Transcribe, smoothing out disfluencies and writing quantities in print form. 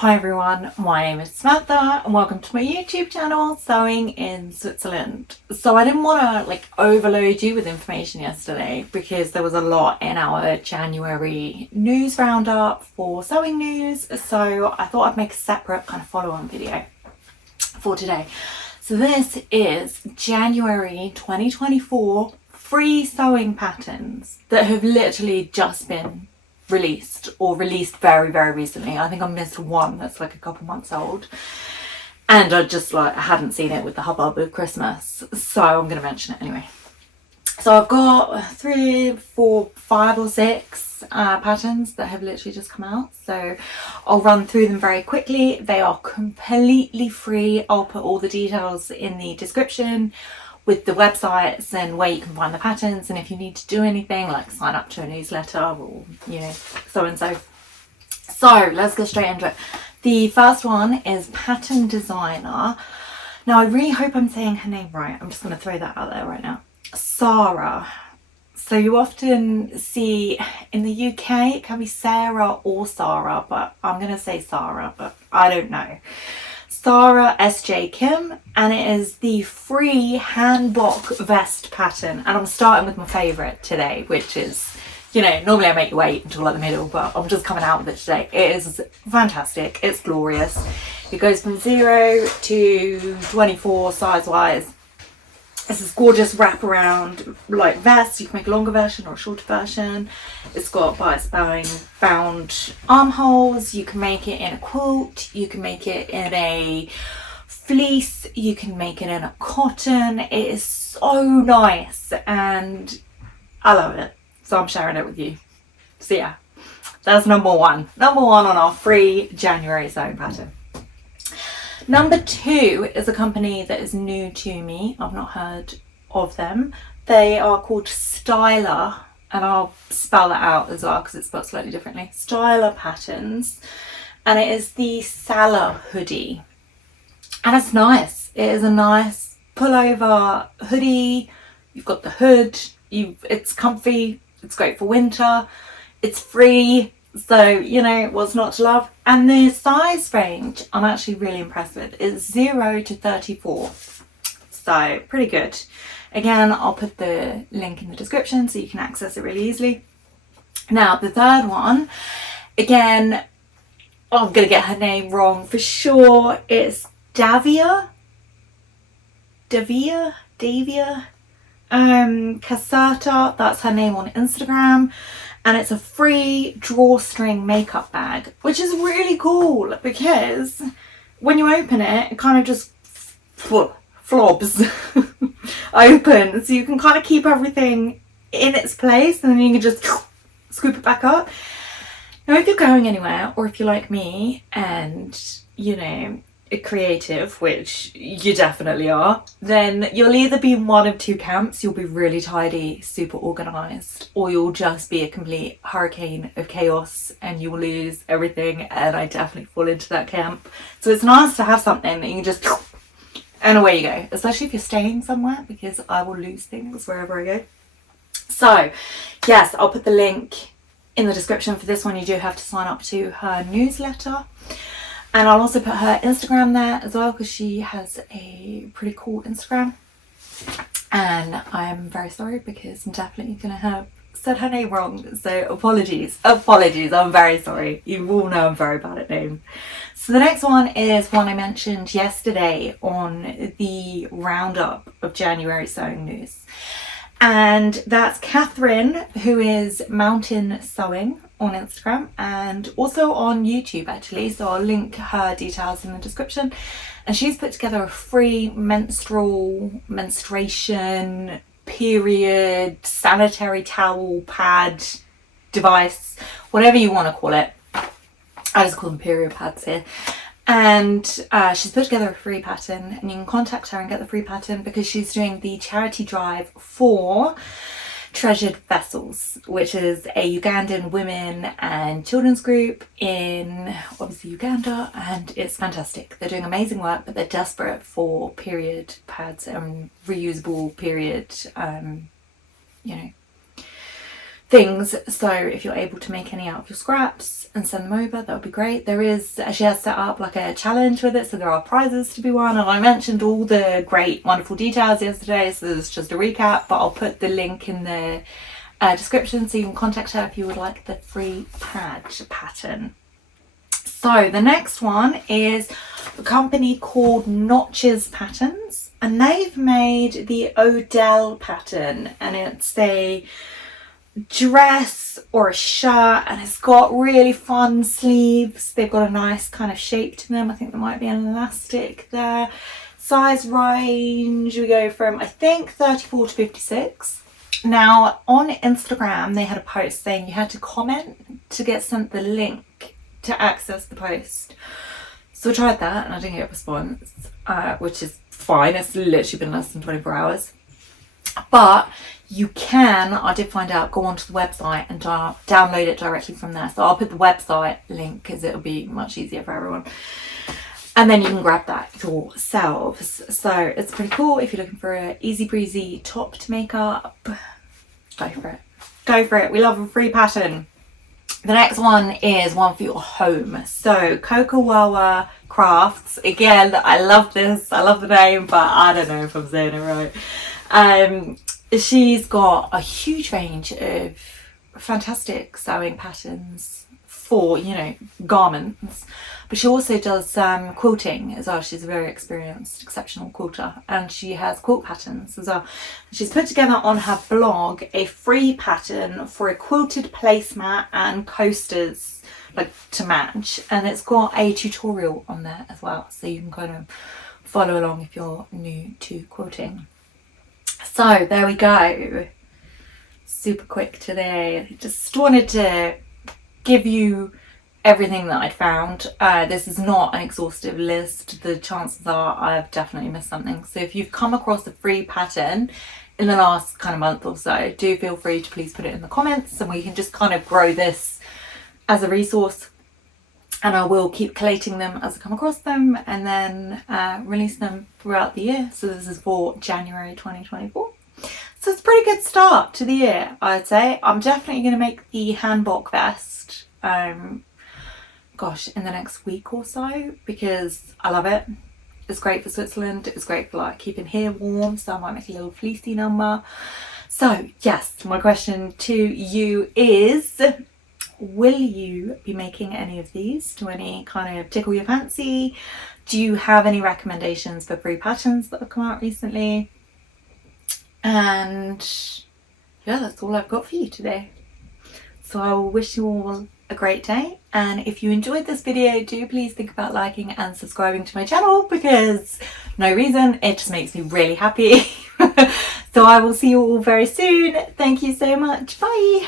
Hi everyone, my name is Samantha and welcome to my YouTube channel, Sewing in Switzerland. So I didn't want to overload you with information yesterday because there was a lot in our January news roundup for sewing news. So I thought I'd make a separate kind of follow-on video for today. So this is January 2024 free sewing patterns that have literally just been released very recently. I think I missed one that's like a couple months old, and I hadn't seen it with the hubbub of Christmas, so I'm going to mention it anyway. So I've got 3, 4, 5 or 6 patterns that have literally just come out, so I'll run through them very quickly. They are completely free. I'll put all the details in the description with the websites and where you can find the patterns, and if you need to do anything like sign up to a newsletter or so and so. So let's go straight into it. The first one is Pattern Designer. Now I really hope I'm saying her name right. I'm just going to throw that out there right now. Sarah. So you often see in the UK it can be Sarah or Sarah, but I'm going to say Sarah, but I don't know. Sarah S.J. Kim, and it is the free hanbok vest pattern, and I'm starting with my favourite today, which is, normally I make you wait until like the middle, but I'm just coming out with it today. It is fantastic, it's glorious. It goes from 0 to 24 size wise. It's this gorgeous wraparound vest. You can make a longer version or a shorter version. It's got bias bound armholes. You can make it in a quilt. You can make it in a fleece. You can make it in a cotton. It is so nice and I love it. So I'm sharing it with you. So yeah, that's number one. Number one on our free January sewing pattern. Number 2 is a company that is new to me. I've not heard of them. They are called Styler, and I'll spell that out as well because it's spelled slightly differently. Styler Patterns, and it is the Salah hoodie. And it's nice. It is a nice pullover hoodie. You've got the hood. It's comfy. It's great for winter. It's free. So, what's not to love? And the size range I'm actually really impressed with is 0 to 34. So, pretty good. Again, I'll put the link in the description so you can access it really easily. Now, the third one, again, I'm going to get her name wrong for sure. It's Davia Casata. That's her name on Instagram. And it's a free drawstring makeup bag, which is really cool because when you open it, it kind of just flobs open. So you can kind of keep everything in its place and then you can just scoop it back up. Now, if you're going anywhere, or if you're like me and, a creative, which you definitely are, then you'll either be in one of two camps. You'll be really tidy, super organized, or you'll just be a complete hurricane of chaos and you will lose everything, and I definitely fall into that camp. So it's nice to have something that you can just, and away you go, especially if you're staying somewhere, because I will lose things wherever I go. So yes, I'll put the link in the description for this one. You do have to sign up to her newsletter. And I'll also put her Instagram there as well because she has a pretty cool Instagram. And I'm very sorry because I'm definitely going to have said her name wrong. So apologies, I'm very sorry. You all know I'm very bad at names. So the next one is one I mentioned yesterday on the roundup of January sewing news. And that's Catherine, who is Mountain Sewing on Instagram and also on YouTube actually. So I'll link her details in the description. And she's put together a free menstruation, period, sanitary towel, pad, device, whatever you want to call it. I just call them period pads here. And she's put together a free pattern, and you can contact her and get the free pattern because she's doing the charity drive for Treasured Vessels, which is a Ugandan women and children's group in obviously Uganda, and it's fantastic. They're doing amazing work, but they're desperate for period pads and reusable period things. So if you're able to make any out of your scraps and send them over, that would be great. She has set up like a challenge with it, so there are prizes to be won, and I mentioned all the great wonderful details yesterday, so this is just a recap, but I'll put the link in the description so you can contact her if you would like the free patch pattern. So the next one is a company called Notches Patterns, and they've made the Odell pattern, and it's a dress or a shirt, and it's got really fun sleeves. They've got a nice kind of shape to them. I think there might be an elastic there. Size range, we go from I think 34 to 56. Now on Instagram they had a post saying you had to comment to get sent the link to access the post. So I tried that and I didn't get a response, which is fine. It's literally been less than 24 hours. But you can, I did find out, go onto the website and download it directly from there. So I'll put the website link because it'll be much easier for everyone. And then you can grab that yourselves. So it's pretty cool if you're looking for an easy breezy top to make up. Go for it. Go for it. We love a free pattern. The next one is one for your home. So Coco Waha Crafts. Again, I love this. I love the name, but I don't know if I'm saying it right. She's got a huge range of fantastic sewing patterns for, you know, garments, but she also does quilting as well. She's a very experienced, exceptional quilter, and she has quilt patterns as well. She's put together on her blog a free pattern for a quilted placemat and coasters, like to match, and it's got a tutorial on there as well, so you can kind of follow along if you're new to quilting. So there we go, super quick today. Just wanted to give you everything that I'd found. This is not an exhaustive list. The chances are I've definitely missed something. So if you've come across a free pattern in the last kind of month or so, do feel free to please put it in the comments, and we can just kind of grow this as a resource. And I will keep collating them as I come across them, and then release them throughout the year. So this is for January 2024. So it's a pretty good start to the year, I'd say. I'm definitely going to make the hanbok vest, gosh, in the next week or so, because I love it. It's great for Switzerland. It's great for like keeping hair warm. So I might make a little fleecy number. So yes, my question to you is, will you be making any of these? Do any kind of tickle your fancy? Do you have any recommendations for free patterns that have come out recently? And yeah, that's all I've got for you today. So I will wish you all a great day, and if you enjoyed this video, do please think about liking and subscribing to my channel, because no reason, it just makes me really happy. So I will see you all very soon. Thank you so much. Bye.